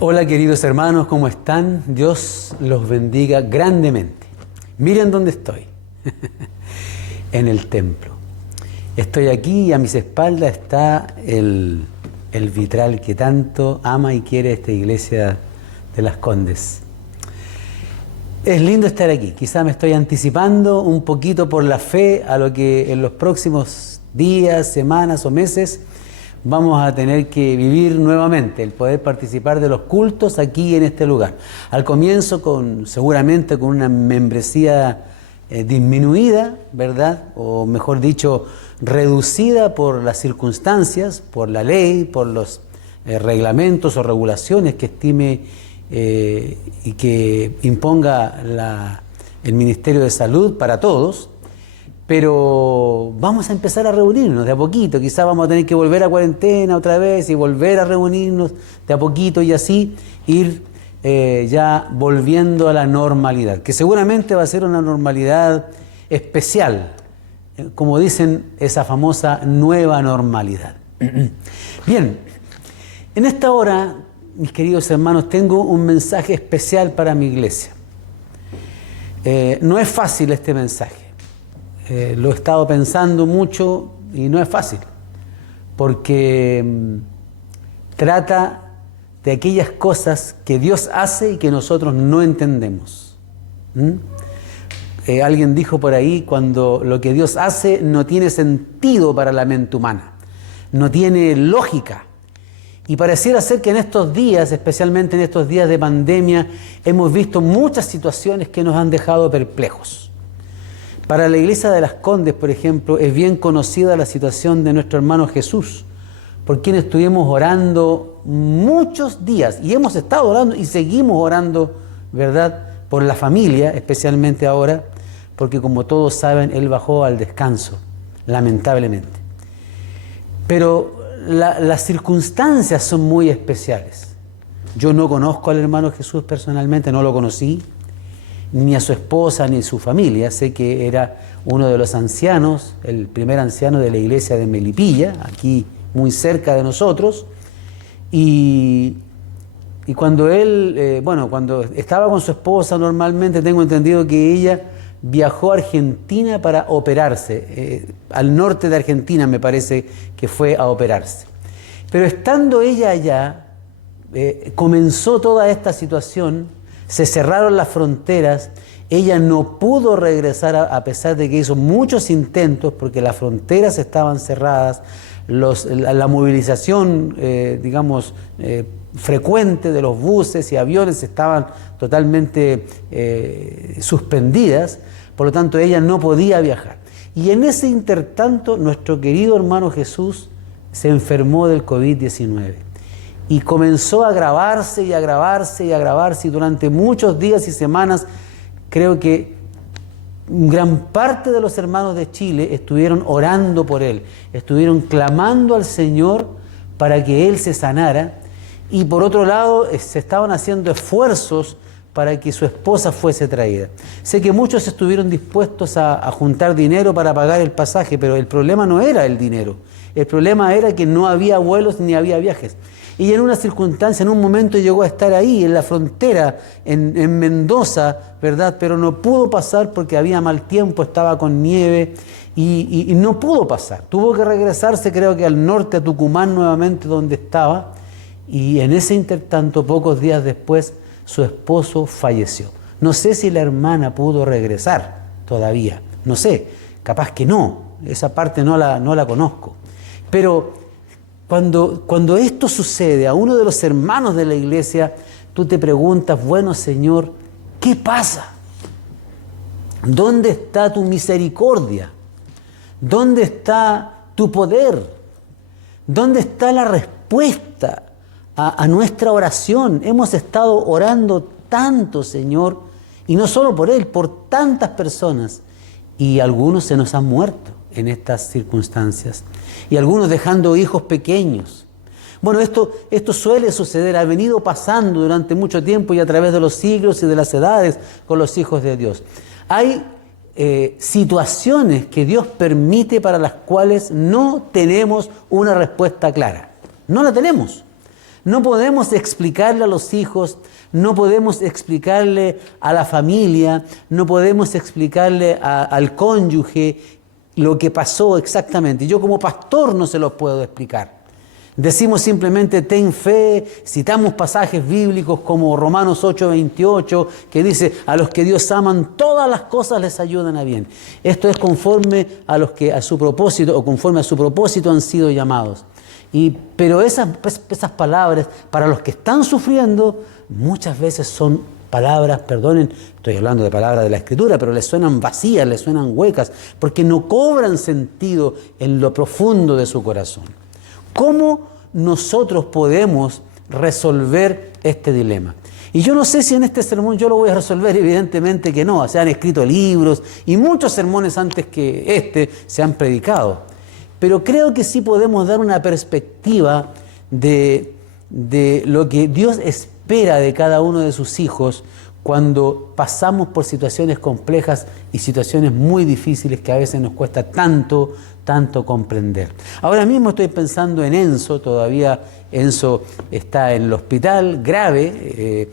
Hola queridos hermanos, ¿cómo están? Dios los bendiga grandemente. Miren dónde estoy, en el templo. Estoy aquí y a mis espaldas está el vitral que tanto ama y quiere esta iglesia de Las Condes. Es lindo estar aquí, quizá me estoy anticipando un poquito por la fe a lo que en los próximos días, semanas o meses vamos a tener que vivir nuevamente, el poder participar de los cultos aquí en este lugar. Al comienzo seguramente con una membresía disminuida, ¿verdad? O mejor dicho, reducida por las circunstancias, por la ley, por los reglamentos o regulaciones que estime y que imponga el Ministerio de Salud para todos. Pero vamos a empezar a reunirnos de a poquito, quizás vamos a tener que volver a cuarentena otra vez y volver a reunirnos de a poquito y así ir ya volviendo a la normalidad, que seguramente va a ser una normalidad especial, como dicen, esa famosa nueva normalidad. Bien, en esta hora, mis queridos hermanos, tengo un mensaje especial para mi iglesia. No es fácil este mensaje. Lo he estado pensando mucho y no es fácil, porque trata de aquellas cosas que Dios hace y que nosotros no entendemos. Alguien dijo por ahí, cuando lo que Dios hace no tiene sentido para la mente humana, no tiene lógica. Y pareciera ser que en estos días, especialmente en estos días de pandemia, hemos visto muchas situaciones que nos han dejado perplejos. Para la iglesia de Las Condes, por ejemplo, es bien conocida la situación de nuestro hermano Jesús, por quien estuvimos orando muchos días, y hemos estado orando y seguimos orando, ¿verdad?, por la familia, especialmente ahora, porque como todos saben, él bajó al descanso, lamentablemente. Pero las circunstancias son muy especiales. Yo no conozco al hermano Jesús personalmente, no lo conocí, ni a su esposa, ni a su familia. Sé que era uno de los ancianos, el primer anciano de la iglesia de Melipilla, aquí muy cerca de nosotros. Y cuando él, cuando estaba con su esposa normalmente, tengo entendido que ella viajó a Argentina para operarse, al norte de Argentina me parece que fue a operarse. Pero estando ella allá, comenzó toda esta situación. Se cerraron las fronteras, ella no pudo regresar a pesar de que hizo muchos intentos porque las fronteras estaban cerradas, la movilización, frecuente de los buses y aviones estaban totalmente suspendidas, por lo tanto ella no podía viajar. Y en ese intertanto nuestro querido hermano Jesús se enfermó del COVID-19. Y comenzó a agravarse y agravarse y agravarse, y durante muchos días y semanas creo que gran parte de los hermanos de Chile estuvieron orando por él, estuvieron clamando al Señor para que él se sanara, y por otro lado se estaban haciendo esfuerzos para que su esposa fuese traída. Sé que muchos estuvieron dispuestos a juntar dinero para pagar el pasaje, pero el problema no era el dinero, el problema era que no había vuelos ni había viajes. Y en una circunstancia, en un momento llegó a estar ahí, en la frontera, en Mendoza, ¿verdad? Pero no pudo pasar porque había mal tiempo, estaba con nieve y no pudo pasar. Tuvo que regresarse, creo que al norte, a Tucumán nuevamente, donde estaba. Y en ese intertanto, pocos días después, su esposo falleció. No sé si la hermana pudo regresar todavía, no sé, capaz que no, esa parte no la conozco. Pero cuando esto sucede a uno de los hermanos de la iglesia, tú te preguntas, bueno, Señor, ¿qué pasa? ¿Dónde está tu misericordia? ¿Dónde está tu poder? ¿Dónde está la respuesta a nuestra oración? Hemos estado orando tanto, Señor, y no solo por él, por tantas personas, y algunos se nos han muerto en estas circunstancias, y algunos dejando hijos pequeños. Bueno, esto suele suceder, ha venido pasando durante mucho tiempo y a través de los siglos y de las edades con los hijos de Dios. Hay situaciones que Dios permite para las cuales no tenemos una respuesta clara. No la tenemos. No podemos explicarle a los hijos, no podemos explicarle a la familia, no podemos explicarle al cónyuge lo que pasó exactamente. Yo como pastor no se los puedo explicar. Decimos simplemente ten fe, citamos pasajes bíblicos como Romanos 8:28, que dice, a los que Dios aman, todas las cosas les ayudan a bien. Esto es conforme a los que a su propósito, o conforme a su propósito han sido llamados. Pero esas palabras, para los que están sufriendo, muchas veces son palabras, perdonen, estoy hablando de palabras de la Escritura, pero les suenan vacías, les suenan huecas, porque no cobran sentido en lo profundo de su corazón. ¿Cómo nosotros podemos resolver este dilema? Y yo no sé si en este sermón yo lo voy a resolver, evidentemente que no. Se han escrito libros y muchos sermones antes que este se han predicado. Pero creo que sí podemos dar una perspectiva de lo que Dios espera de cada uno de sus hijos cuando pasamos por situaciones complejas y situaciones muy difíciles que a veces nos cuesta tanto comprender. Ahora mismo estoy pensando en Enzo, todavía Enzo está en el hospital grave,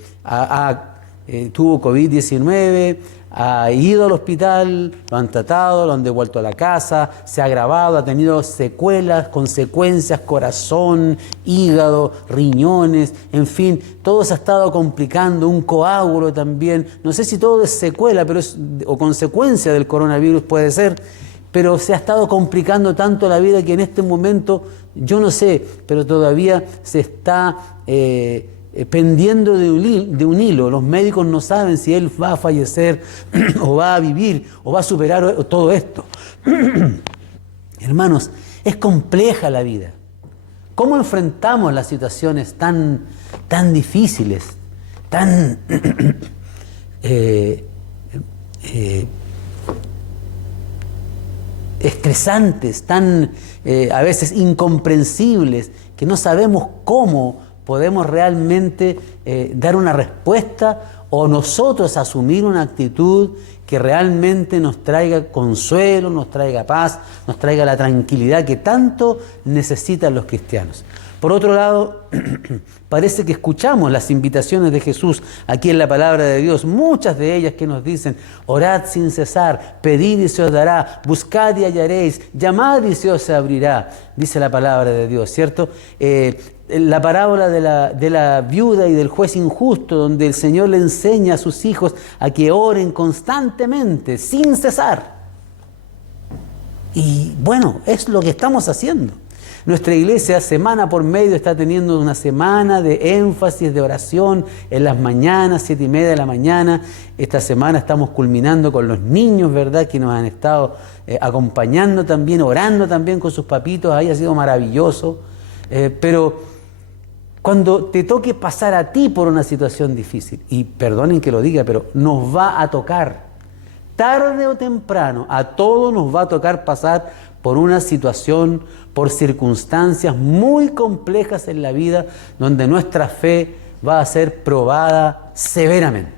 tuvo COVID-19, ha ido al hospital, lo han tratado, lo han devuelto a la casa, se ha agravado, ha tenido secuelas, consecuencias, corazón, hígado, riñones, en fin, todo se ha estado complicando, un coágulo también. No sé si todo es secuela o consecuencia del coronavirus puede ser, pero se ha estado complicando tanto la vida que en este momento, yo no sé, pero todavía se está pendiendo de un hilo. Los médicos no saben si él va a fallecer o va a vivir o va a superar todo esto. Hermanos, es compleja la vida. ¿Cómo enfrentamos las situaciones tan difíciles, tan estresantes, tan a veces incomprensibles, que no sabemos cómo podemos realmente dar una respuesta o nosotros asumir una actitud que realmente nos traiga consuelo, nos traiga paz, nos traiga la tranquilidad que tanto necesitan los cristianos? Por otro lado, parece que escuchamos las invitaciones de Jesús aquí en la palabra de Dios, muchas de ellas que nos dicen, orad sin cesar, pedid y se os dará, buscad y hallaréis, llamad y se os abrirá, dice la palabra de Dios, ¿cierto? La parábola de la viuda y del juez injusto, donde el Señor le enseña a sus hijos a que oren constantemente, sin cesar. Y bueno, es lo que estamos haciendo. Nuestra iglesia semana por medio está teniendo una semana de énfasis, de oración en las mañanas, 7:30 de la mañana. Esta semana estamos culminando con los niños, ¿verdad?, que nos han estado acompañando también, orando también con sus papitos. Ahí ha sido maravilloso. Pero cuando te toque pasar a ti por una situación difícil, y perdonen que lo diga, pero nos va a tocar, tarde o temprano, a todos nos va a tocar pasar por una situación, por circunstancias muy complejas en la vida, donde nuestra fe va a ser probada severamente.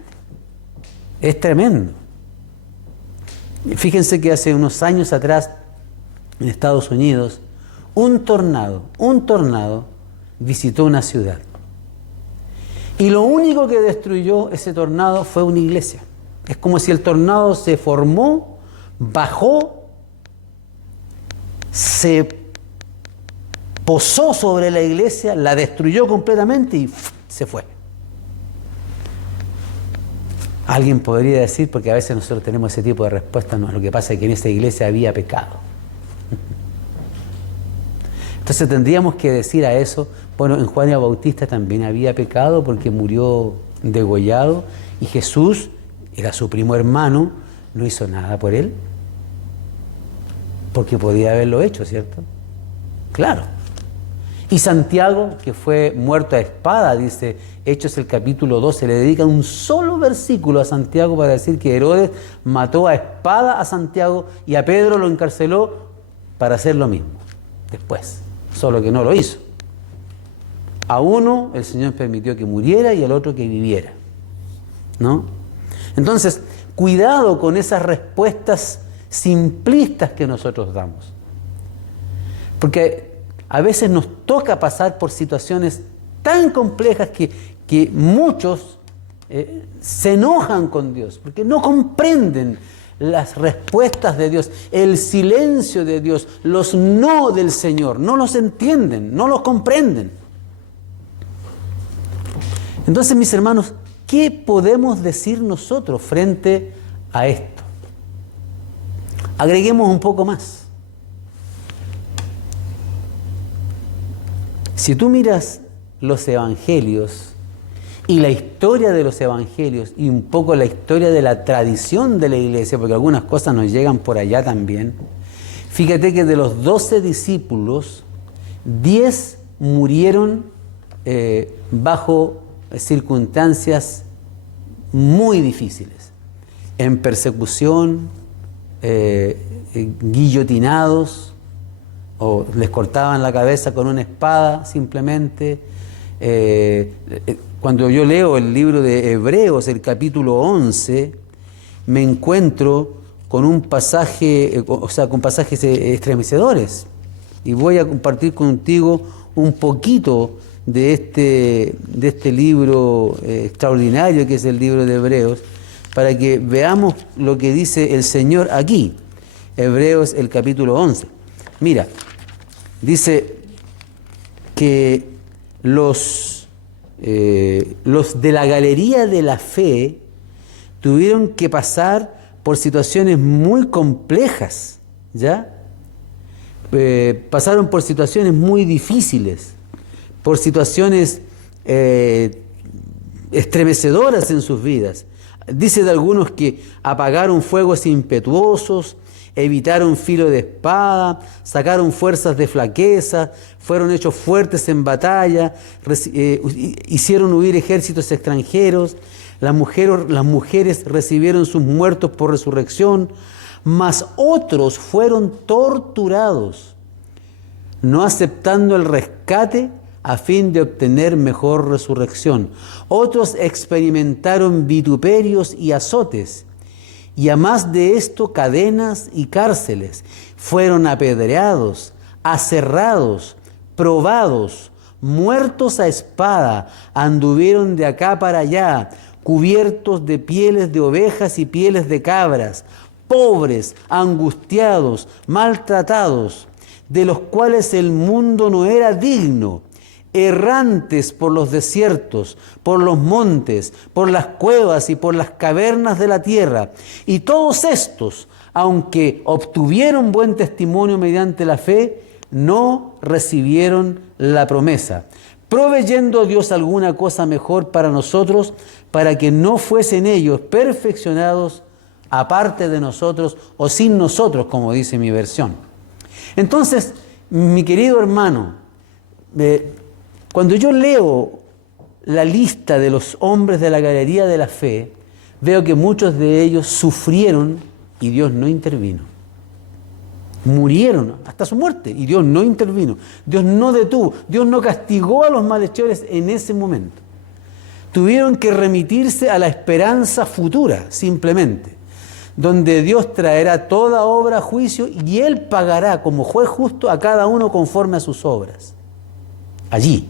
Es tremendo. Fíjense que hace unos años atrás, en Estados Unidos, un tornado visitó una ciudad. Y lo único que destruyó ese tornado fue una iglesia. Es como si el tornado se formó, bajó, se posó sobre la iglesia, la destruyó completamente y se fue. Alguien podría decir, porque a veces nosotros tenemos ese tipo de respuestas, no, lo que pasa es que en esa iglesia había pecado. Entonces tendríamos que decir a eso, bueno, en Juan el Bautista también había pecado porque murió degollado y Jesús, era su primo hermano, no hizo nada por él. Porque podía haberlo hecho, ¿cierto? Claro. Y Santiago, que fue muerto a espada, dice Hechos el capítulo 12, le dedica un solo versículo a Santiago para decir que Herodes mató a espada a Santiago y a Pedro lo encarceló para hacer lo mismo después, solo que no lo hizo. A uno el Señor permitió que muriera y al otro que viviera, ¿no? Entonces, cuidado con esas respuestas simplistas que nosotros damos. Porque a veces nos toca pasar por situaciones tan complejas que muchos se enojan con Dios, porque no comprenden las respuestas de Dios, el silencio de Dios, los no del Señor, no los entienden, no los comprenden. Entonces, mis hermanos, ¿qué podemos decir nosotros frente a esto? Agreguemos un poco más. Si tú miras los evangelios y la historia de los evangelios y un poco la historia de la tradición de la iglesia, porque algunas cosas nos llegan por allá también, fíjate que de los 12 discípulos, 10 murieron bajo circunstancias muy difíciles, en persecución, guillotinados, o les cortaban la cabeza con una espada simplemente. Cuando yo leo el libro de Hebreos, el capítulo 11, me encuentro con un pasaje, con pasajes estremecedores. Y voy a compartir contigo un poquito de este libro extraordinario que es el libro de Hebreos, para que veamos lo que dice el Señor aquí. Hebreos, el capítulo 11. Mira, dice que los de la galería de la fe tuvieron que pasar por situaciones muy complejas, ¿ya? Pasaron por situaciones muy difíciles, por situaciones estremecedoras en sus vidas. Dice de algunos que apagaron fuegos impetuosos, evitaron filo de espada, sacaron fuerzas de flaqueza, fueron hechos fuertes en batalla, hicieron huir ejércitos extranjeros, las mujeres recibieron sus muertos por resurrección, mas otros fueron torturados, no aceptando el rescate a fin de obtener mejor resurrección. Otros experimentaron vituperios y azotes, y a más de esto cadenas y cárceles. Fueron apedreados, aserrados, probados, muertos a espada, anduvieron de acá para allá, cubiertos de pieles de ovejas y pieles de cabras, pobres, angustiados, maltratados, de los cuales el mundo no era digno, errantes por los desiertos, por los montes, por las cuevas y por las cavernas de la tierra. Y todos estos, aunque obtuvieron buen testimonio mediante la fe, no recibieron la promesa, proveyendo Dios alguna cosa mejor para nosotros, para que no fuesen ellos perfeccionados aparte de nosotros o sin nosotros, como dice mi versión. Entonces, mi querido hermano, cuando yo leo la lista de los hombres de la galería de la fe, veo que muchos de ellos sufrieron y Dios no intervino. Murieron hasta su muerte y Dios no intervino. Dios no detuvo, Dios no castigó a los malhechores en ese momento. Tuvieron que remitirse a la esperanza futura, simplemente, donde Dios traerá toda obra a juicio y Él pagará como juez justo a cada uno conforme a sus obras. Allí.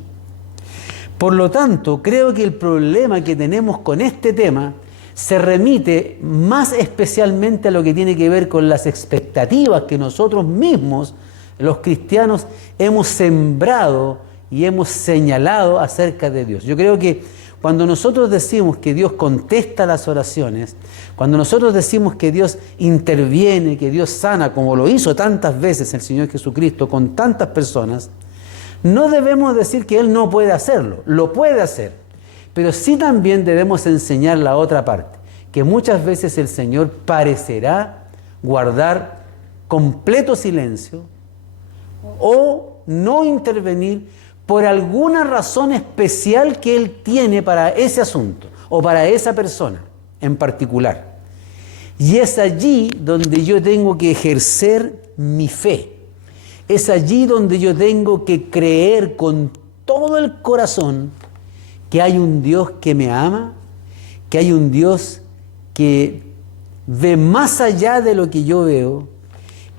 Por lo tanto, creo que el problema que tenemos con este tema se remite más especialmente a lo que tiene que ver con las expectativas que nosotros mismos, los cristianos, hemos sembrado y hemos señalado acerca de Dios. Yo creo que cuando nosotros decimos que Dios contesta las oraciones, cuando nosotros decimos que Dios interviene, que Dios sana, como lo hizo tantas veces el Señor Jesucristo con tantas personas, no debemos decir que Él no puede hacerlo, lo puede hacer, pero sí también debemos enseñar la otra parte, que muchas veces el Señor parecerá guardar completo silencio o no intervenir por alguna razón especial que Él tiene para ese asunto o para esa persona en particular. Y es allí donde yo tengo que ejercer mi fe. Es allí donde yo tengo que creer con todo el corazón que hay un Dios que me ama, que hay un Dios que ve más allá de lo que yo veo,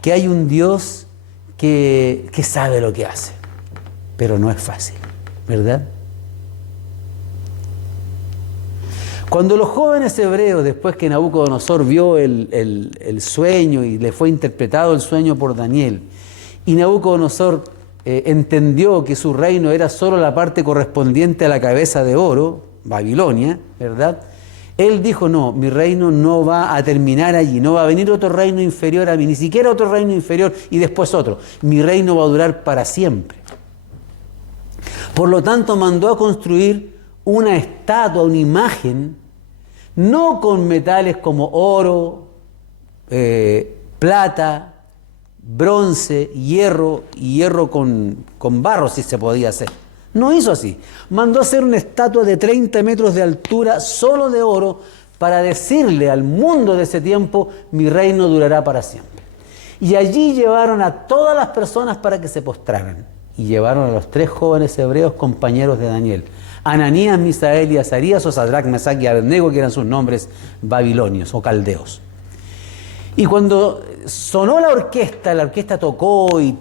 que hay un Dios que sabe lo que hace. Pero no es fácil, ¿verdad? Cuando los jóvenes hebreos, después que Nabucodonosor vio el sueño y le fue interpretado el sueño por Daniel, y Nabucodonosor entendió que su reino era solo la parte correspondiente a la cabeza de oro, Babilonia, ¿verdad? Él dijo, no, mi reino no va a terminar allí, no va a venir otro reino inferior a mí, ni siquiera otro reino inferior y después otro. Mi reino va a durar para siempre. Por lo tanto, mandó a construir una estatua, una imagen, no con metales como oro, plata, bronce, hierro y hierro con barro, si se podía hacer. No hizo así. Mandó hacer una estatua de 30 metros de altura, solo de oro, para decirle al mundo de ese tiempo, mi reino durará para siempre. Y allí llevaron a todas las personas para que se postraran. Y llevaron a los 3 jóvenes hebreos compañeros de Daniel, Ananías, Misael y Azarías, o Sadrac, Mesach y Abednego, que eran sus nombres babilonios o caldeos. Y cuando sonó la orquesta tocó y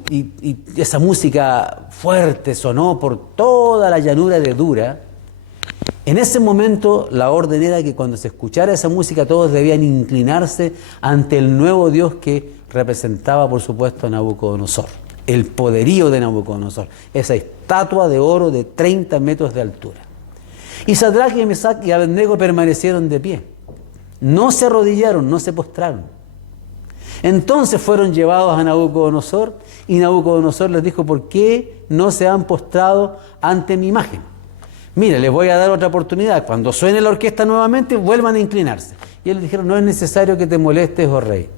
esa música fuerte sonó por toda la llanura de Dura. En ese momento la orden era que cuando se escuchara esa música todos debían inclinarse ante el nuevo Dios que representaba, por supuesto, a Nabucodonosor, el poderío de Nabucodonosor, esa estatua de oro de 30 metros de altura. Y Sadrac, Mesach y Abednego permanecieron de pie, no se arrodillaron, no se postraron. Entonces fueron llevados a Nabucodonosor y Nabucodonosor les dijo, ¿por qué no se han postrado ante mi imagen? Mire, les voy a dar otra oportunidad. Cuando suene la orquesta nuevamente, vuelvan a inclinarse. Y ellos dijeron, no es necesario que te molestes, oh rey.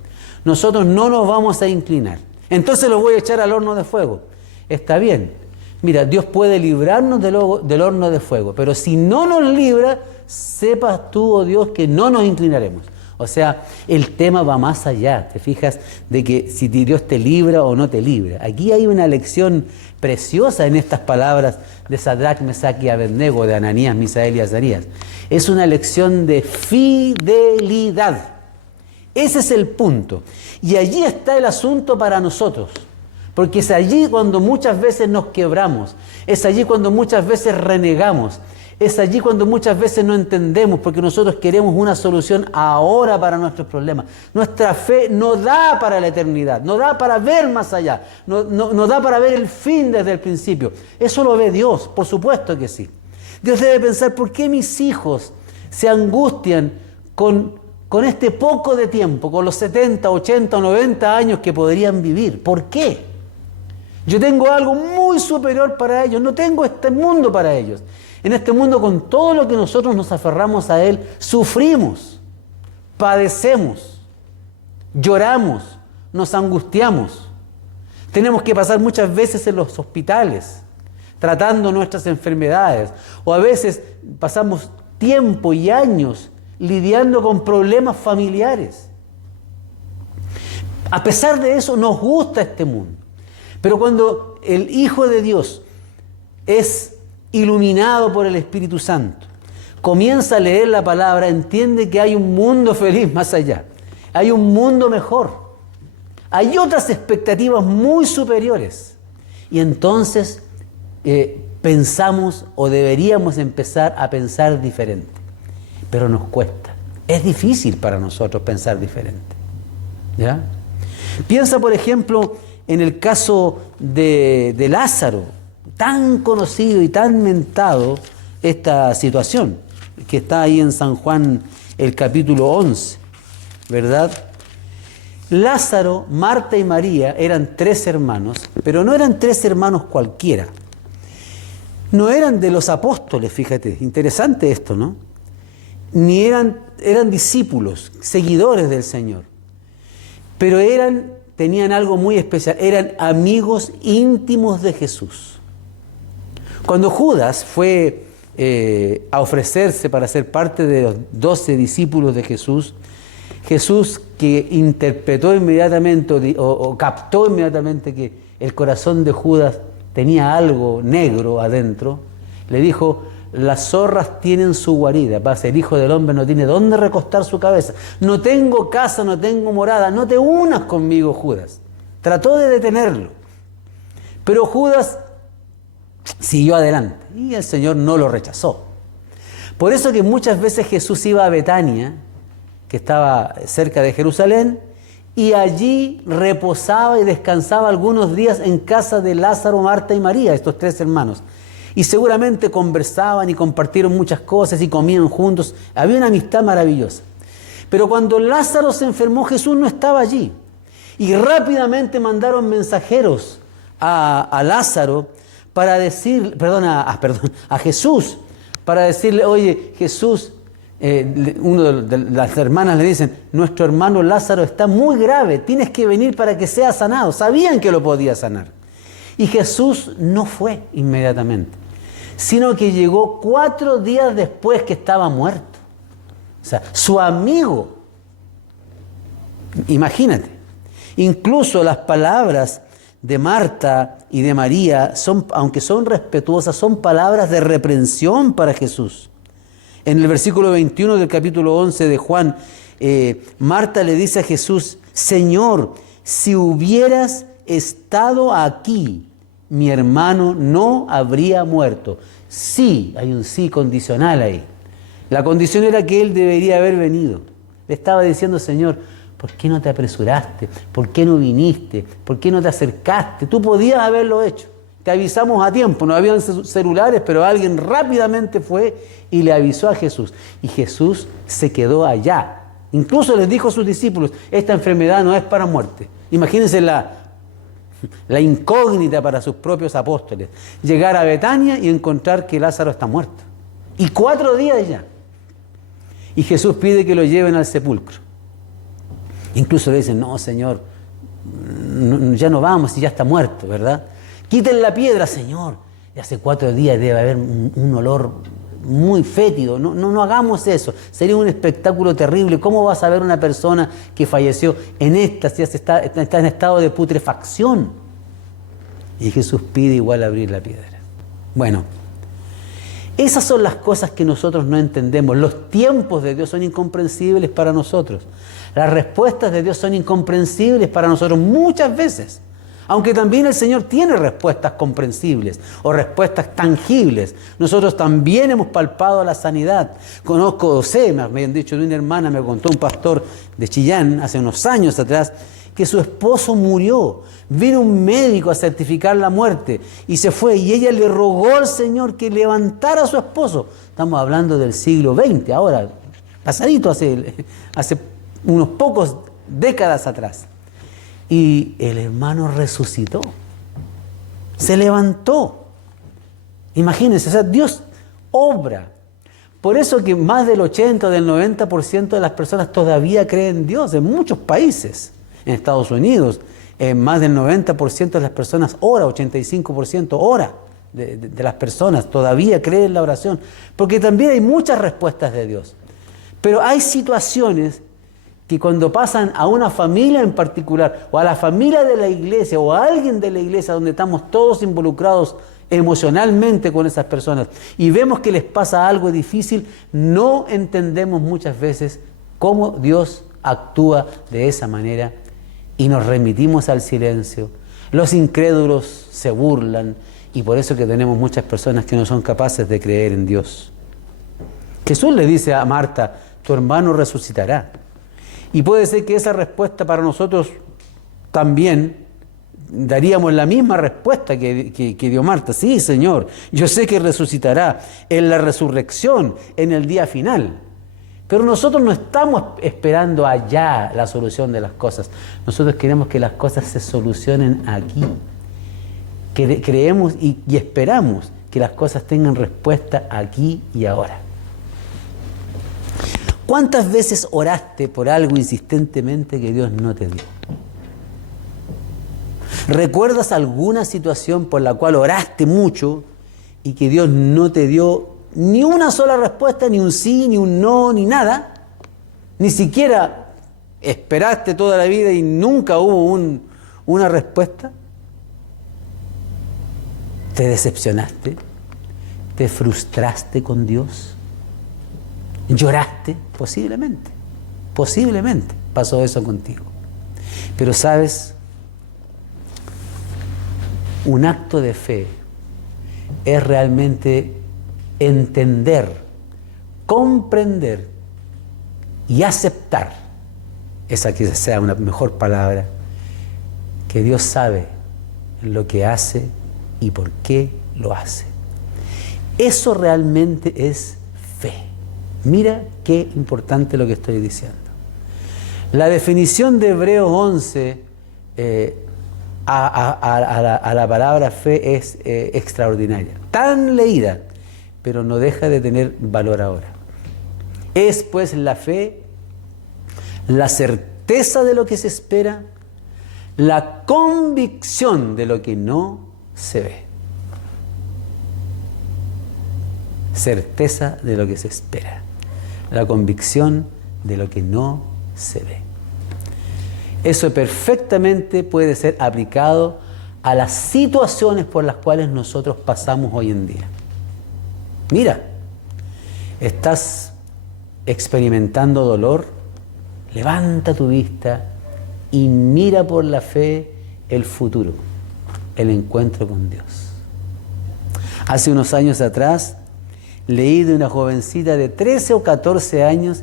Nosotros no nos vamos a inclinar. Entonces los voy a echar al horno de fuego. Está bien. Mira, Dios puede librarnos del horno de fuego, pero si no nos libra, sepas tú, oh Dios, que no nos inclinaremos. O sea, el tema va más allá, ¿te fijas? De que si Dios te libra o no te libra. Aquí hay una lección preciosa en estas palabras de Sadrac, Mesach y Abednego, de Ananías, Misael y Azarías. Es una lección de fidelidad. Ese es el punto. Y allí está el asunto para nosotros. Porque es allí cuando muchas veces nos quebramos. Es allí cuando muchas veces renegamos. Es allí cuando muchas veces no entendemos, porque nosotros queremos una solución ahora para nuestros problemas. Nuestra fe no da para la eternidad, no da para ver más allá, no da para ver el fin desde el principio. Eso lo ve Dios, por supuesto que sí. Dios debe pensar, ¿por qué mis hijos se angustian con este poco de tiempo, con los 70, 80 o 90 años que podrían vivir? ¿Por qué? Yo tengo algo muy superior para ellos, no tengo este mundo para ellos. En este mundo, con todo lo que nosotros nos aferramos a él, sufrimos, padecemos, lloramos, nos angustiamos. Tenemos que pasar muchas veces en los hospitales, tratando nuestras enfermedades, o a veces pasamos tiempo y años lidiando con problemas familiares. A pesar de eso, nos gusta este mundo. Pero cuando el Hijo de Dios es iluminado por el Espíritu Santo, comienza a leer la palabra, entiende que hay un mundo feliz más allá, hay un mundo mejor, hay otras expectativas muy superiores, y entonces pensamos o deberíamos empezar a pensar diferente, pero nos cuesta, es difícil para nosotros pensar diferente, ¿ya? Piensa, por ejemplo, en el caso de Lázaro, tan conocido y tan mentado esta situación, que está ahí en San Juan, el capítulo 11, ¿verdad? Lázaro, Marta y María eran 3 hermanos, pero no eran 3 hermanos cualquiera. No eran de los apóstoles, fíjate, interesante esto, ¿no? Ni eran discípulos, seguidores del Señor, pero tenían algo muy especial, eran amigos íntimos de Jesús. Cuando Judas fue a ofrecerse para ser parte de los 12 discípulos de Jesús, Jesús, que interpretó inmediatamente o captó inmediatamente que el corazón de Judas tenía algo negro adentro, le dijo, las zorras tienen su guarida, pasa, el Hijo del Hombre no tiene dónde recostar su cabeza, no tengo casa, no tengo morada, no te unas conmigo, Judas. Trató de detenerlo, pero Judas siguió adelante y el Señor no lo rechazó. Por eso que muchas veces Jesús iba a Betania, que estaba cerca de Jerusalén, y allí reposaba y descansaba algunos días en casa de Lázaro, Marta y María, estos tres hermanos. Y seguramente conversaban y compartieron muchas cosas y comían juntos. Había una amistad maravillosa. Pero cuando Lázaro se enfermó, Jesús no estaba allí. Y rápidamente mandaron mensajeros a Lázaro para decir, a Jesús, para decirle, oye, Jesús, una de las hermanas le dicen, nuestro hermano Lázaro está muy grave, tienes que venir para que sea sanado. Sabían que lo podía sanar. Y Jesús no fue inmediatamente, sino que llegó 4 días después que estaba muerto. O sea, su amigo, imagínate, incluso las palabras de Marta y de María, aunque son respetuosas, son palabras de reprensión para Jesús. En el versículo 21 del capítulo 11 de Juan, Marta le dice a Jesús, Señor, si hubieras estado aquí, mi hermano no habría muerto. Sí, hay un sí condicional ahí. La condición era que él debería haber venido. Le estaba diciendo, Señor, ¿por qué no te apresuraste? ¿Por qué no viniste? ¿Por qué no te acercaste? Tú podías haberlo hecho. Te avisamos a tiempo, no habían celulares, pero alguien rápidamente fue y le avisó a Jesús. Y Jesús se quedó allá. Incluso les dijo a sus discípulos, esta enfermedad no es para muerte. Imagínense la incógnita para sus propios apóstoles. Llegar a Betania y encontrar que Lázaro está muerto. Y 4 días ya. Y Jesús pide que lo lleven al sepulcro. Incluso le dicen, no, Señor, ya no vamos si ya está muerto, ¿verdad? Quiten la piedra, Señor. Y hace 4 días debe haber un olor muy fétido. No hagamos eso. Sería un espectáculo terrible. ¿Cómo vas a ver una persona que falleció en éxtasis, está en estado de putrefacción? Y Jesús pide igual abrir la piedra. Bueno, esas son las cosas que nosotros no entendemos. Los tiempos de Dios son incomprensibles para nosotros. Las respuestas de Dios son incomprensibles para nosotros muchas veces. Aunque también el Señor tiene respuestas comprensibles o respuestas tangibles. Nosotros también hemos palpado la sanidad. Me habían dicho de una hermana, me contó un pastor de Chillán hace unos años atrás, que su esposo murió. Vino un médico a certificar la muerte y se fue. Y ella le rogó al Señor que levantara a su esposo. Estamos hablando del siglo XX, ahora, pasadito hace unos pocos décadas atrás. Y el hermano resucitó, se levantó. Imagínense, o sea, Dios obra. Por eso que más del 80 o del 90% de las personas todavía creen en Dios, en muchos países. En Estados Unidos, más del 90% de las personas ora, 85% ora de las personas todavía creen en la oración. Porque también hay muchas respuestas de Dios. Pero hay situaciones que cuando pasan a una familia en particular, o a la familia de la iglesia, o a alguien de la iglesia, donde estamos todos involucrados emocionalmente con esas personas, y vemos que les pasa algo difícil, no entendemos muchas veces cómo Dios actúa de esa manera, y nos remitimos al silencio. Los incrédulos se burlan, y por eso que tenemos muchas personas que no son capaces de creer en Dios. Jesús le dice a Marta, tu hermano resucitará. Y puede ser que esa respuesta para nosotros también daríamos la misma respuesta que dio Marta. Sí, Señor, yo sé que resucitará en la resurrección, en el día final. Pero nosotros no estamos esperando allá la solución de las cosas. Nosotros queremos que las cosas se solucionen aquí. Creemos y esperamos que las cosas tengan respuesta aquí y ahora. ¿Cuántas veces oraste por algo insistentemente que Dios no te dio? ¿Recuerdas alguna situación por la cual oraste mucho y que Dios no te dio ni una sola respuesta, ni un sí, ni un no, ni nada? Ni siquiera esperaste toda la vida y nunca hubo una respuesta. ¿Te decepcionaste? ¿Te frustraste con Dios? ¿Lloraste? Posiblemente pasó eso contigo. Pero sabes, un acto de fe es realmente entender comprender y aceptar, esa que sea una mejor palabra, que Dios sabe lo que hace y por qué lo hace. Eso realmente es fe. Mira qué importante lo que estoy diciendo. La definición de Hebreos 11 a la palabra fe es extraordinaria, tan leída, pero no deja de tener valor ahora. Es pues la fe, la certeza de lo que se espera, la convicción de lo que no se ve. Certeza de lo que se espera, la convicción de lo que no se ve. Eso perfectamente puede ser aplicado a las situaciones por las cuales nosotros pasamos hoy en día. Mira, estás experimentando dolor, levanta tu vista y mira por la fe el futuro, el encuentro con Dios. Hace unos años atrás leí de una jovencita de 13 o 14 años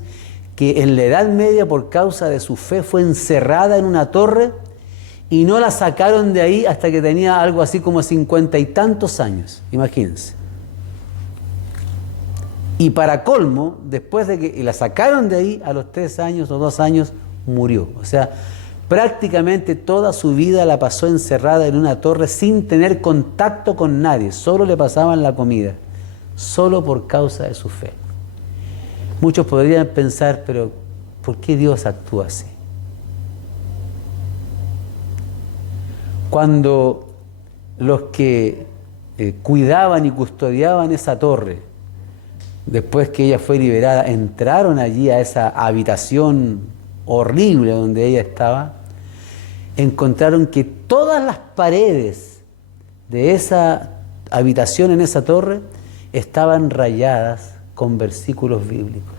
que en la Edad Media, por causa de su fe, fue encerrada en una torre y no la sacaron de ahí hasta que tenía algo así como 50 y tantos años. Imagínense. Y para colmo, después de que la sacaron de ahí, a los 3 años o 2 años, murió. O sea, prácticamente toda su vida la pasó encerrada en una torre sin tener contacto con nadie. Solo le pasaban la comida. Solo por causa de su fe. Muchos podrían pensar, pero ¿por qué Dios actúa así? Cuando los que cuidaban y custodiaban esa torre, después que ella fue liberada, entraron allí a esa habitación horrible donde ella estaba, encontraron que todas las paredes de esa habitación en esa torre estaban rayadas con versículos bíblicos.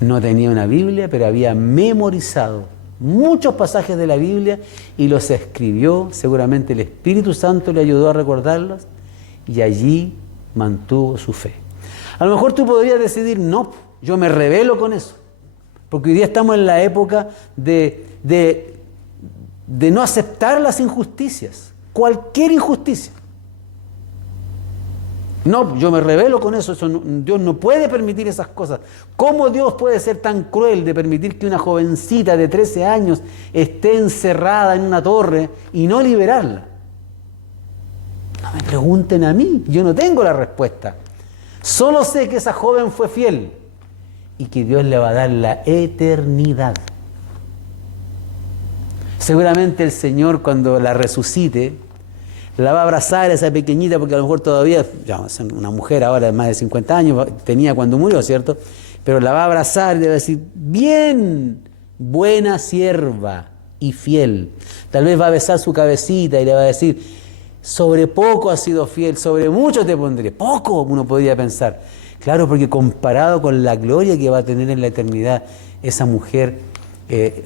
No tenía una Biblia, pero había memorizado muchos pasajes de la Biblia y los escribió. Seguramente el Espíritu Santo le ayudó a recordarlos y allí mantuvo su fe. A lo mejor tú podrías decidir, no, yo me rebelo con eso, porque hoy día estamos en la época de no aceptar las injusticias, cualquier injusticia. No, yo me rebelo con eso, Dios no puede permitir esas cosas. ¿Cómo Dios puede ser tan cruel de permitir que una jovencita de 13 años esté encerrada en una torre y no liberarla? No me pregunten a mí, yo no tengo la respuesta. Solo sé que esa joven fue fiel y que Dios le va a dar la eternidad. Seguramente el Señor, cuando la resucite, la va a abrazar a esa pequeñita, porque a lo mejor todavía, ya, es una mujer ahora de más de 50 años, tenía cuando murió, ¿cierto? Pero la va a abrazar y le va a decir, bien, buena sierva y fiel. Tal vez va a besar su cabecita y le va a decir, sobre poco has sido fiel, sobre mucho te pondré. Poco, uno podría pensar. Claro, porque comparado con la gloria que va a tener en la eternidad, esa mujer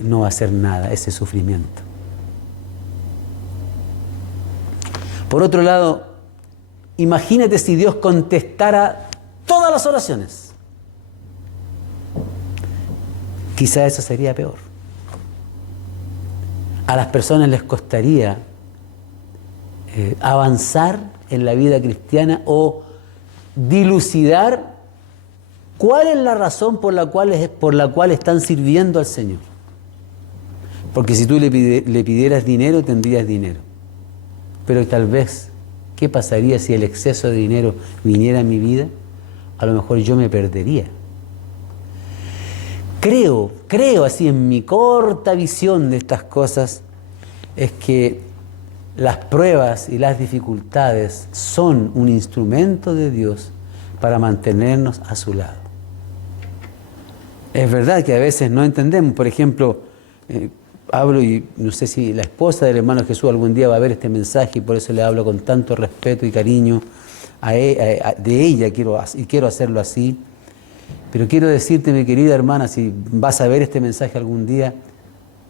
no va a hacer nada, ese sufrimiento. Por otro lado, imagínate si Dios contestara todas las oraciones. Quizá eso sería peor. A las personas les costaría avanzar en la vida cristiana o dilucidar cuál es la razón por la cual están sirviendo al Señor. Porque si tú le pidieras dinero, tendrías dinero. Pero tal vez, ¿qué pasaría si el exceso de dinero viniera a mi vida? A lo mejor yo me perdería. Creo así en mi corta visión de estas cosas, es que las pruebas y las dificultades son un instrumento de Dios para mantenernos a su lado. Es verdad que a veces no entendemos, por ejemplo, hablo y no sé si la esposa del hermano Jesús algún día va a ver este mensaje y por eso le hablo con tanto respeto y cariño de ella, quiero hacerlo así. Pero quiero decirte, mi querida hermana, si vas a ver este mensaje algún día,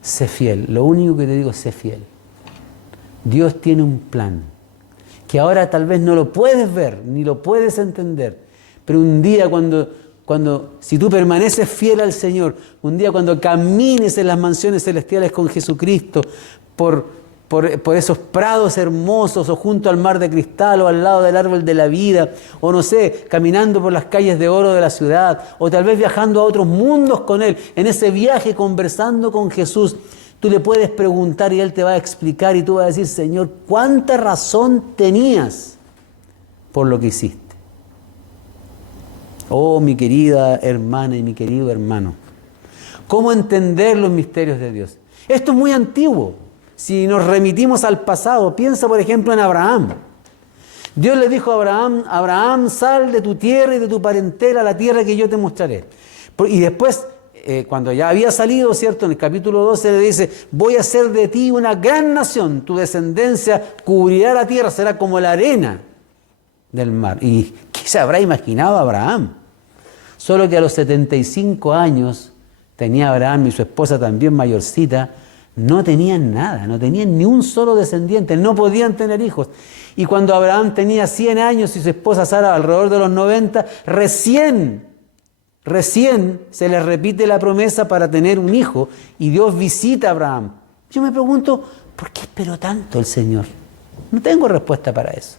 sé fiel. Lo único que te digo es sé fiel. Dios tiene un plan que ahora tal vez no lo puedes ver ni lo puedes entender, pero un día cuando si tú permaneces fiel al Señor, un día cuando camines en las mansiones celestiales con Jesucristo, por esos prados hermosos, o junto al mar de cristal, o al lado del árbol de la vida, o no sé, caminando por las calles de oro de la ciudad, o tal vez viajando a otros mundos con Él, en ese viaje conversando con Jesús, tú le puedes preguntar y Él te va a explicar y tú vas a decir, Señor, ¿cuánta razón tenías por lo que hiciste? Oh, mi querida hermana y mi querido hermano, ¿cómo entender los misterios de Dios? Esto es muy antiguo. Si nos remitimos al pasado, piensa por ejemplo en Abraham. Dios le dijo a Abraham, Abraham, sal de tu tierra y de tu parentela a la tierra que yo te mostraré. Y después, cuando ya había salido, ¿cierto? En el capítulo 12 le dice, voy a hacer de ti una gran nación, tu descendencia cubrirá la tierra, será como la arena del mar. ¿Y qué se habrá imaginado Abraham? Solo que a los 75 años tenía Abraham y su esposa también mayorcita, no tenían nada, no tenían ni un solo descendiente, no podían tener hijos. Y cuando Abraham tenía 100 años y su esposa Sara alrededor de los 90, recién se le repite la promesa para tener un hijo y Dios visita a Abraham. Yo me pregunto, ¿por qué esperó tanto el Señor? No tengo respuesta para eso.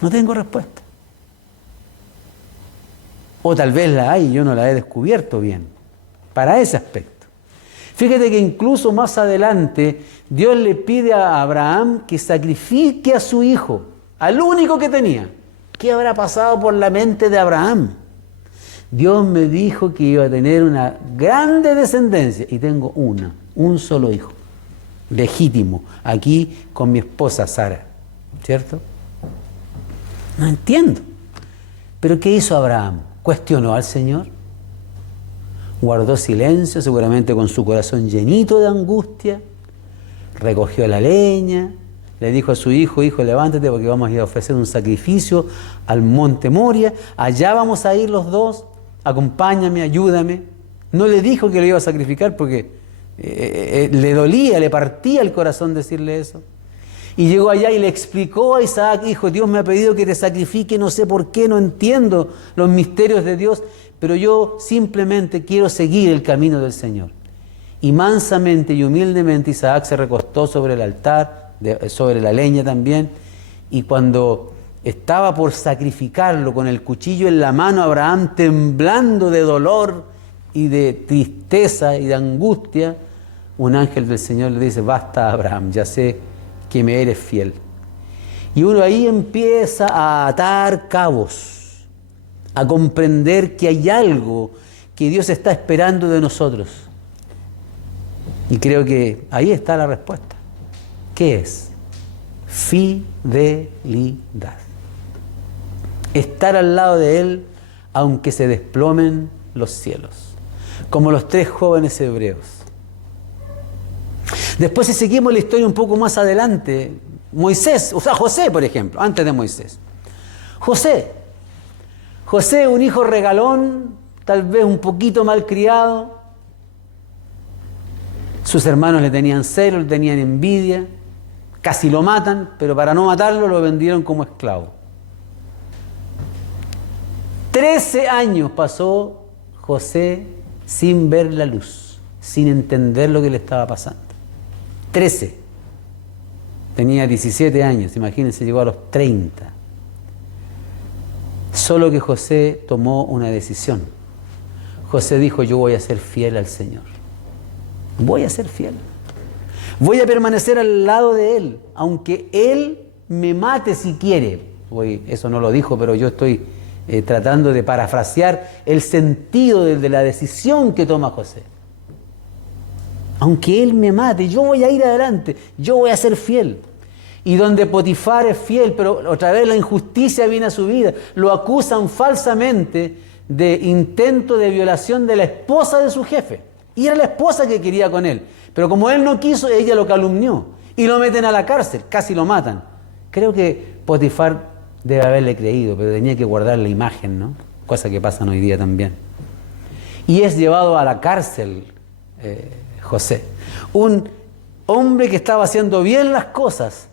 No tengo respuesta. O tal vez la hay y yo no la he descubierto bien, para ese aspecto. Fíjate que incluso más adelante Dios le pide a Abraham que sacrifique a su hijo, al único que tenía. ¿Qué habrá pasado por la mente de Abraham? Dios me dijo que iba a tener una grande descendencia y tengo un solo hijo, legítimo, aquí con mi esposa Sara, ¿cierto? No entiendo. ¿Pero qué hizo Abraham? ¿Cuestionó al Señor? Guardó silencio, seguramente con su corazón llenito de angustia, recogió la leña, le dijo a su hijo, hijo, levántate porque vamos a ir a ofrecer un sacrificio al monte Moria, allá vamos a ir los dos, acompáñame, ayúdame. No le dijo que lo iba a sacrificar porque le dolía, le partía el corazón decirle eso. Y llegó allá y le explicó a Isaac, hijo, Dios me ha pedido que te sacrifique, no sé por qué, no entiendo los misterios de Dios, pero yo simplemente quiero seguir el camino del Señor. Y mansamente y humildemente Isaac se recostó sobre el altar, sobre la leña también, y cuando estaba por sacrificarlo con el cuchillo en la mano, Abraham, temblando de dolor y de tristeza y de angustia, un ángel del Señor le dice, basta Abraham, ya sé que me eres fiel. Y uno ahí empieza a atar cabos, a comprender que hay algo que Dios está esperando de nosotros. Y creo que ahí está la respuesta. ¿Qué es? Fidelidad. Estar al lado de Él aunque se desplomen los cielos. Como los 3 jóvenes hebreos. Después, si seguimos la historia un poco más adelante, José, por ejemplo, antes de Moisés. José, un hijo regalón, tal vez un poquito malcriado. Sus hermanos le tenían celo, le tenían envidia, casi lo matan, pero para no matarlo lo vendieron como esclavo. 13 años pasó José sin ver la luz, sin entender lo que le estaba pasando. 13. Tenía 17 años, imagínense, llegó a los 30. Solo que José tomó una decisión. José dijo, yo voy a ser fiel al Señor. Voy a ser fiel. Voy a permanecer al lado de Él, aunque Él me mate si quiere. Hoy, eso no lo dijo, pero yo estoy tratando de parafrasear el sentido de la decisión que toma José. Aunque Él me mate, yo voy a ir adelante, yo voy a ser fiel. Y donde Potifar es fiel, pero otra vez la injusticia viene a su vida. Lo acusan falsamente de intento de violación de la esposa de su jefe. Y era la esposa que quería con él. Pero como él no quiso, ella lo calumnió. Y lo meten a la cárcel, casi lo matan. Creo que Potifar debe haberle creído, pero tenía que guardar la imagen, ¿no? Cosa que pasa hoy día también. Y es llevado a la cárcel José. Un hombre que estaba haciendo bien las cosas,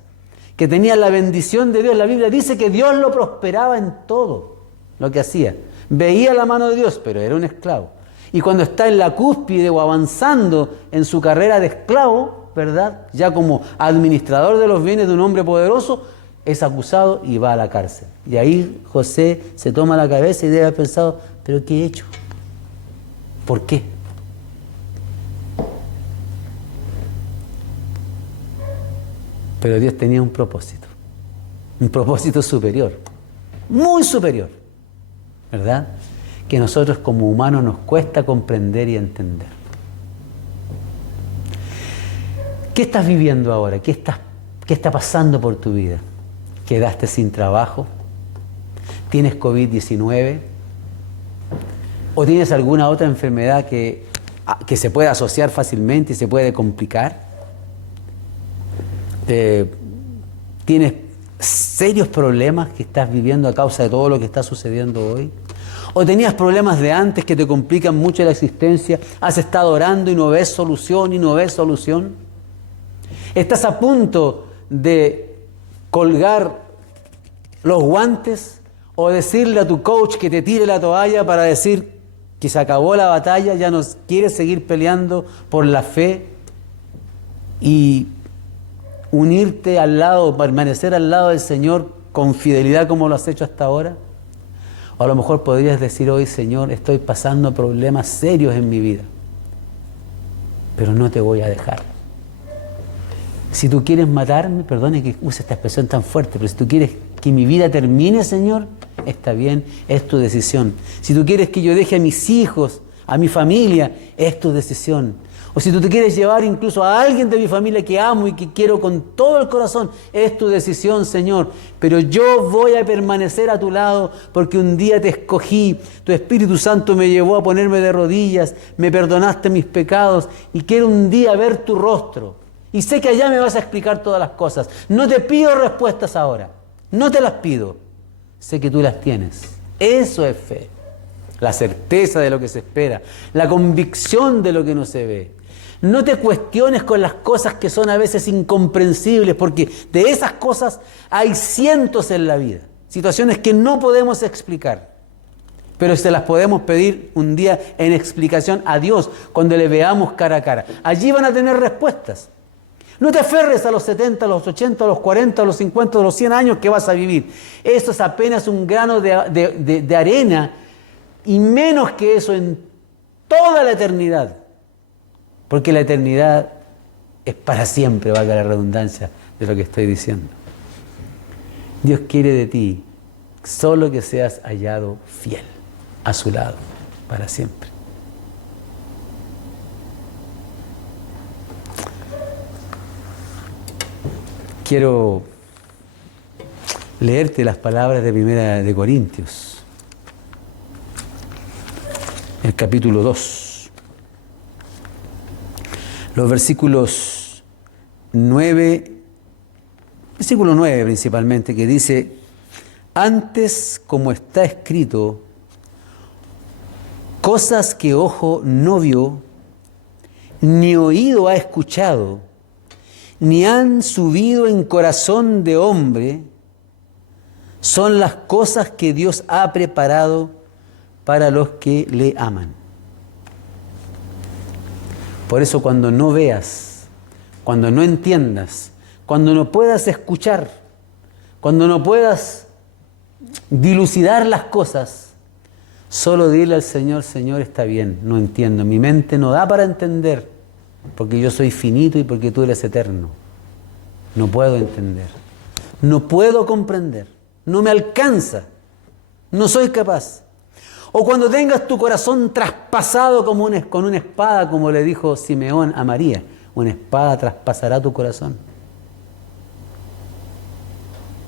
que tenía la bendición de Dios. La Biblia dice que Dios lo prosperaba en todo lo que hacía. Veía la mano de Dios, pero era un esclavo. Y cuando está en la cúspide o avanzando en su carrera de esclavo, ¿verdad? Ya como administrador de los bienes de un hombre poderoso, es acusado y va a la cárcel. Y ahí José se toma la cabeza y debe haber pensado, ¿pero qué he hecho? ¿Por qué? Pero Dios tenía un propósito superior, muy superior, ¿verdad? Que nosotros como humanos nos cuesta comprender y entender. ¿Qué estás viviendo ahora? ¿Qué está pasando por tu vida? ¿Quedaste sin trabajo? ¿Tienes COVID-19? ¿O tienes alguna otra enfermedad que se puede asociar fácilmente y se puede complicar? ¿Tienes serios problemas que estás viviendo a causa de todo lo que está sucediendo hoy? ¿O tenías problemas de antes que te complican mucho la existencia? ¿Has estado orando y no ves solución y no ves solución? ¿Estás a punto de colgar los guantes o decirle a tu coach que te tire la toalla para decir que se acabó la batalla, ya no quieres seguir peleando por la fe y unirte al lado, permanecer al lado del Señor con fidelidad como lo has hecho hasta ahora? O a lo mejor podrías decir hoy, Señor, estoy pasando problemas serios en mi vida, pero no te voy a dejar. Si tú quieres matarme, perdone que use esta expresión tan fuerte, pero si tú quieres que mi vida termine, Señor, está bien, es tu decisión. Si tú quieres que yo deje a mis hijos, a mi familia, es tu decisión. O si tú te quieres llevar incluso a alguien de mi familia que amo y que quiero con todo el corazón, es tu decisión, Señor. Pero yo voy a permanecer a tu lado porque un día te escogí, tu Espíritu Santo me llevó a ponerme de rodillas, me perdonaste mis pecados y quiero un día ver tu rostro. Y sé que allá me vas a explicar todas las cosas. No te pido respuestas ahora, no te las pido. Sé que tú las tienes. Eso es fe. La certeza de lo que se espera, la convicción de lo que no se ve. No te cuestiones con las cosas que son a veces incomprensibles, porque de esas cosas hay cientos en la vida. Situaciones que no podemos explicar, pero se las podemos pedir un día en explicación a Dios cuando le veamos cara a cara. Allí van a tener respuestas. No te aferres a los 70, a los 80, a los 40, a los 50, a los 100 años que vas a vivir. Eso es apenas un grano de arena y menos que eso en toda la eternidad. Porque la eternidad es para siempre, valga la redundancia de lo que estoy diciendo. Dios quiere de ti solo que seas hallado fiel a su lado para siempre. Quiero leerte las palabras de 1 de Corintios, el capítulo 2. Los versículos 9, versículo 9 principalmente, que dice: antes, como está escrito, cosas que ojo no vio, ni oído ha escuchado, ni han subido en corazón de hombre, son las cosas que Dios ha preparado para los que le aman. Por eso cuando no veas, cuando no entiendas, cuando no puedas escuchar, cuando no puedas dilucidar las cosas, solo dile al Señor: Señor, está bien, no entiendo, mi mente no da para entender, porque yo soy finito y porque tú eres eterno. No puedo entender, no puedo comprender, no me alcanza, no soy capaz. O cuando tengas tu corazón traspasado con una espada, como le dijo Simeón a María, una espada traspasará tu corazón.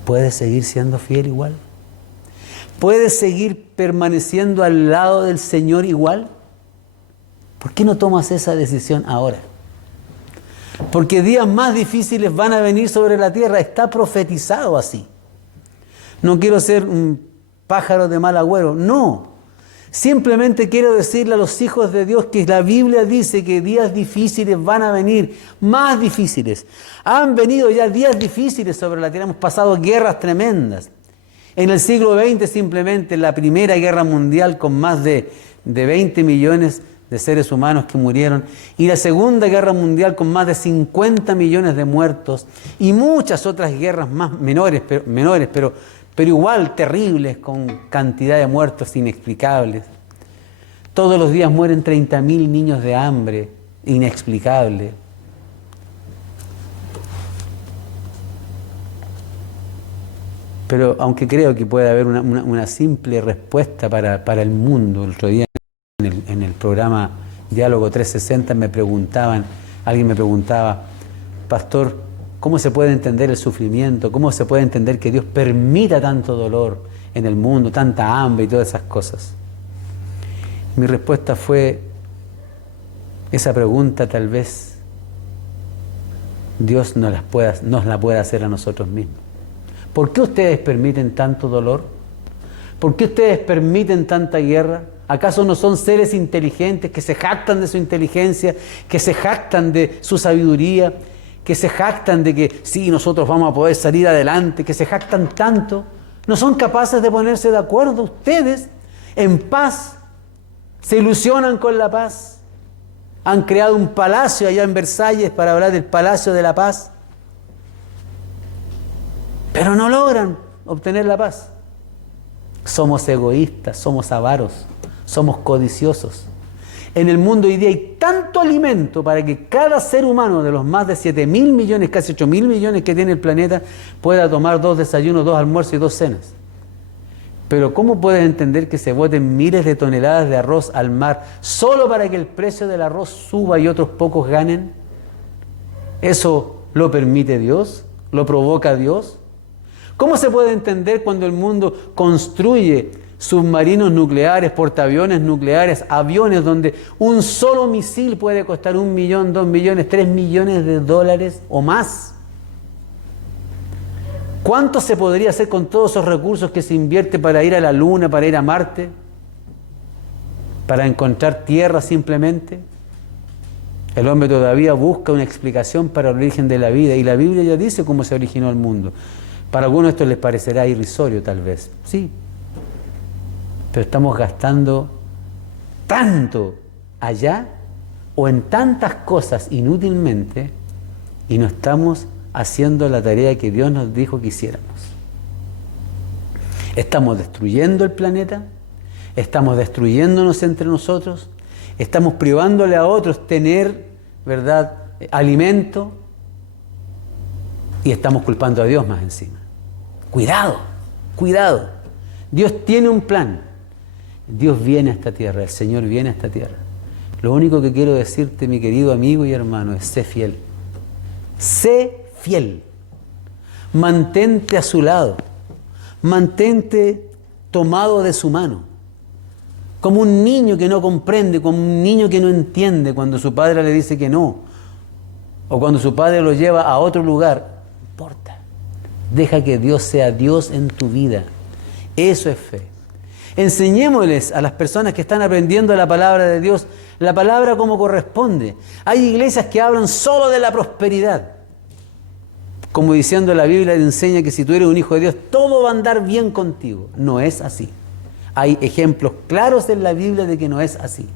¿Puedes seguir siendo fiel igual? ¿Puedes seguir permaneciendo al lado del Señor igual? ¿Por qué no tomas esa decisión ahora? Porque días más difíciles van a venir sobre la tierra, está profetizado así. No quiero ser un pájaro de mal agüero, no. Simplemente quiero decirle a los hijos de Dios que la Biblia dice que días difíciles van a venir, más difíciles. Han venido ya días difíciles sobre la tierra, hemos pasado guerras tremendas. En el siglo XX simplemente la Primera Guerra Mundial con más de 20 millones de seres humanos que murieron, y la Segunda Guerra Mundial con más de 50 millones de muertos, y muchas otras guerras más menores, pero igual terribles, con cantidad de muertos inexplicables. Todos los días mueren 30.000 niños de hambre, inexplicable. Pero aunque creo que puede haber una simple respuesta para el mundo. El otro día en el programa Diálogo 360 alguien me preguntaba, pastor, ¿cómo se puede entender el sufrimiento? ¿Cómo se puede entender que Dios permita tanto dolor en el mundo, tanta hambre y todas esas cosas? Mi respuesta fue, esa pregunta tal vez Dios nos la pueda hacer a nosotros mismos. ¿Por qué ustedes permiten tanto dolor? ¿Por qué ustedes permiten tanta guerra? ¿Acaso no son seres inteligentes que se jactan de su inteligencia, que se jactan de su sabiduría, que se jactan de que sí, nosotros vamos a poder salir adelante, que se jactan tanto? ¿No son capaces de ponerse de acuerdo ustedes en paz? ¿Se ilusionan con la paz? Han creado un palacio allá en Versalles para hablar del Palacio de la Paz, pero no logran obtener la paz. Somos egoístas, somos avaros, somos codiciosos. En el mundo hoy día hay tanto alimento para que cada ser humano de los más de 7.000 millones, casi 8.000 millones que tiene el planeta, pueda tomar 2 desayunos, 2 almuerzos y 2 cenas. Pero ¿cómo puedes entender que se boten miles de toneladas de arroz al mar solo para que el precio del arroz suba y otros pocos ganen? ¿Eso lo permite Dios? ¿Lo provoca Dios? ¿Cómo se puede entender cuando el mundo construye submarinos nucleares, portaaviones nucleares, aviones donde un solo misil puede costar 1 millón, 2 millones, 3 millones de dólares o más? ¿Cuánto se podría hacer con todos esos recursos que se invierte para ir a la Luna, para ir a Marte, para encontrar tierra simplemente? El hombre todavía busca una explicación para el origen de la vida, y la Biblia ya dice cómo se originó el mundo. Para algunos esto les parecerá irrisorio tal vez, sí, pero estamos gastando tanto allá o en tantas cosas inútilmente y no estamos haciendo la tarea que Dios nos dijo que hiciéramos. Estamos destruyendo el planeta, estamos destruyéndonos entre nosotros, estamos privándole a otros tener, ¿verdad?, alimento, y estamos culpando a Dios más encima. Cuidado, cuidado. Dios tiene un plan. Dios viene a esta tierra, el Señor viene a esta tierra. Lo único que quiero decirte, mi querido amigo y hermano, es sé fiel. Sé fiel. Mantente a su lado. Mantente tomado de su mano. Como un niño que no comprende, como un niño que no entiende cuando su padre le dice que no, o cuando su padre lo lleva a otro lugar. No importa. Deja que Dios sea Dios en tu vida. Eso es fe. Enseñémosles a las personas que están aprendiendo la palabra de Dios, la palabra como corresponde. Hay iglesias que hablan solo de la prosperidad. Como diciendo la Biblia te enseña que si tú eres un hijo de Dios, todo va a andar bien contigo. No es así. Hay ejemplos claros en la Biblia de que no es así.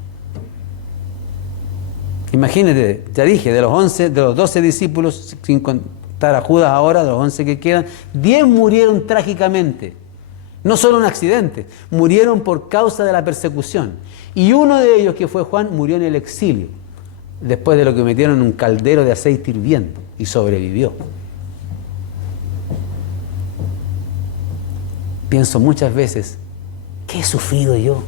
Imagínate, ya dije, de los 12 discípulos, sin contar a Judas ahora, de los 11 que quedan, 10 murieron trágicamente. No solo un accidente, murieron por causa de la persecución. Y uno de ellos, que fue Juan, murió en el exilio, después de lo que metieron en un caldero de aceite hirviendo, y sobrevivió. Pienso muchas veces, ¿qué he sufrido yo?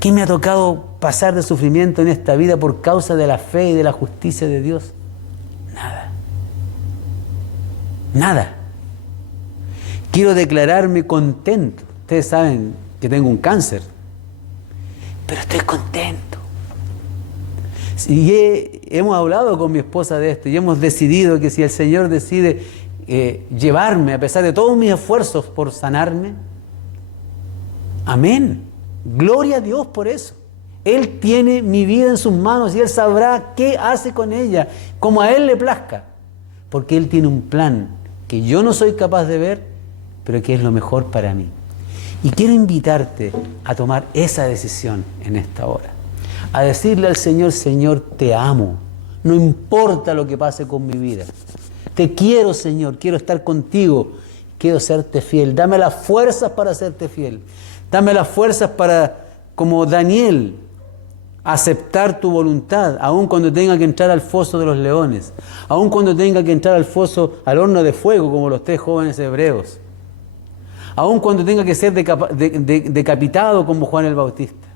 ¿Qué me ha tocado pasar de sufrimiento en esta vida por causa de la fe y de la justicia de Dios? Nada. Nada. Quiero declararme contento. Ustedes saben que tengo un cáncer, pero estoy contento. Y hemos hablado con mi esposa de esto y hemos decidido que si el Señor decide llevarme a pesar de todos mis esfuerzos por sanarme, amén. Gloria a Dios por eso. Él tiene mi vida en sus manos y Él sabrá qué hace con ella, como a Él le plazca. Porque Él tiene un plan que yo no soy capaz de ver, pero que es lo mejor para mí. Y quiero invitarte a tomar esa decisión en esta hora. A decirle al Señor, Señor, te amo. No importa lo que pase con mi vida. Te quiero, Señor, quiero estar contigo. Quiero serte fiel. Dame las fuerzas para serte fiel. Dame las fuerzas para, como Daniel, aceptar tu voluntad, aun cuando tenga que entrar al foso de los leones, aun cuando tenga que entrar al foso, al horno de fuego, como los 3 jóvenes hebreos, aun cuando tenga que ser decapitado como Juan el Bautista.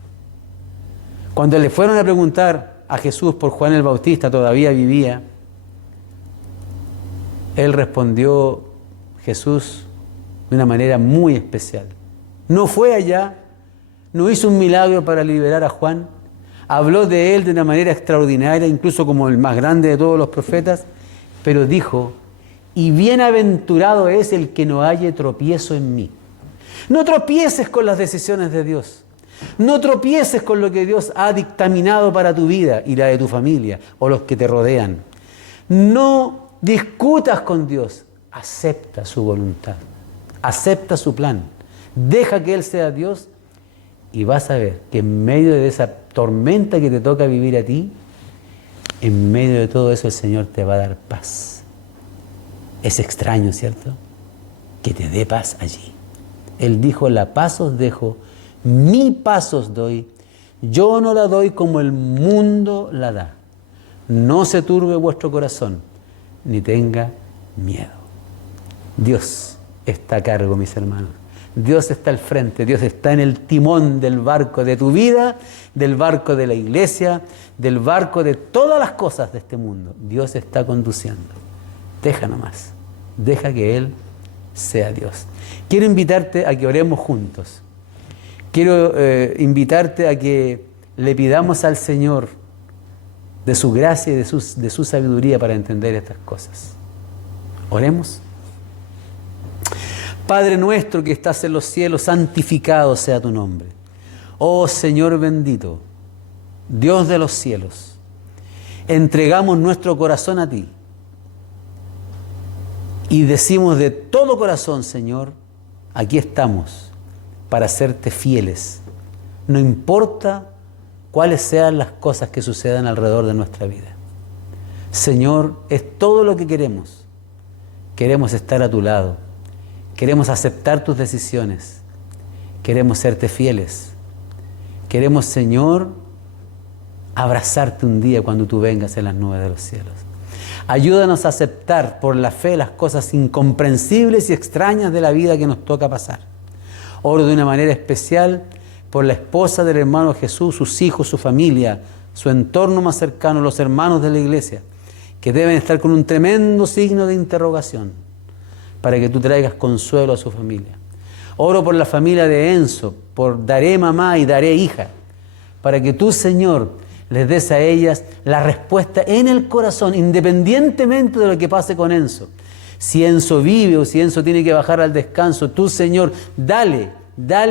Cuando le fueron a preguntar a Jesús por Juan el Bautista, todavía vivía, él respondió, Jesús, de una manera muy especial. No fue allá, no hizo un milagro para liberar a Juan, habló de él de una manera extraordinaria, incluso como el más grande de todos los profetas, pero dijo, y bienaventurado es el que no halle tropiezo en mí. No tropieces con las decisiones de Dios. No tropieces con lo que Dios ha dictaminado para tu vida y la de tu familia o los que te rodean. No discutas con Dios. Acepta su voluntad. Acepta su plan. Deja que Él sea Dios y vas a ver que en medio de esa tormenta que te toca vivir a ti, en medio de todo eso el Señor te va a dar paz. Es extraño, ¿cierto? Que te dé paz allí. Él dijo, la paz os dejo, mi paz os doy, yo no la doy como el mundo la da. No se turbe vuestro corazón, ni tenga miedo. Dios está a cargo, mis hermanos. Dios está al frente, Dios está en el timón del barco de tu vida, del barco de la iglesia, del barco de todas las cosas de este mundo. Dios está conduciendo. Deja nomás, deja que Él sea Dios. Quiero invitarte a que oremos juntos. Quiero invitarte a que le pidamos al Señor de su gracia y de su sabiduría para entender estas cosas. Oremos. Padre nuestro que estás en los cielos, santificado sea tu nombre. Oh Señor bendito, Dios de los cielos, entregamos nuestro corazón a ti y decimos de todo corazón, Señor, aquí estamos para serte fieles. No importa cuáles sean las cosas que sucedan alrededor de nuestra vida. Señor, es todo lo que queremos. Queremos estar a tu lado. Queremos aceptar tus decisiones. Queremos serte fieles. Queremos, Señor, abrazarte un día cuando tú vengas en las nubes de los cielos. Ayúdanos a aceptar por la fe las cosas incomprensibles y extrañas de la vida que nos toca pasar. Oro de una manera especial por la esposa del hermano Jesús, sus hijos, su familia, su entorno más cercano, los hermanos de la iglesia, que deben estar con un tremendo signo de interrogación, para que tú traigas consuelo a su familia. Oro por la familia de Enzo, por Daré mamá y Daré hija, para que tú, Señor, les des a ellas la respuesta en el corazón, independientemente de lo que pase con Enzo. Si Enzo vive o si Enzo tiene que bajar al descanso, tú, Señor, dale,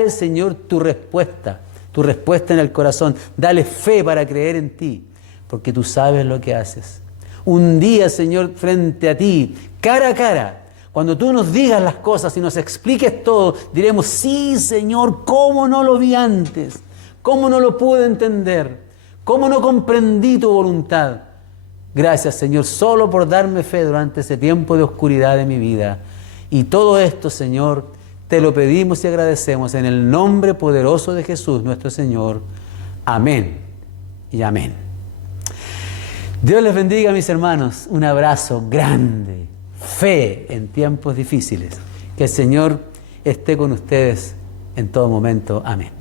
Señor, tu respuesta en el corazón. Dale fe para creer en ti, porque tú sabes lo que haces. Un día, Señor, frente a ti, cara a cara, cuando tú nos digas las cosas y nos expliques todo, diremos, sí, Señor, ¿cómo no lo vi antes? ¿Cómo no lo pude entender? ¿Cómo no comprendí tu voluntad? Gracias, Señor, solo por darme fe durante ese tiempo de oscuridad de mi vida. Y todo esto, Señor, te lo pedimos y agradecemos en el nombre poderoso de Jesús, nuestro Señor. Amén y amén. Dios les bendiga, mis hermanos. Un abrazo grande. Fe en tiempos difíciles. Que el Señor esté con ustedes en todo momento. Amén.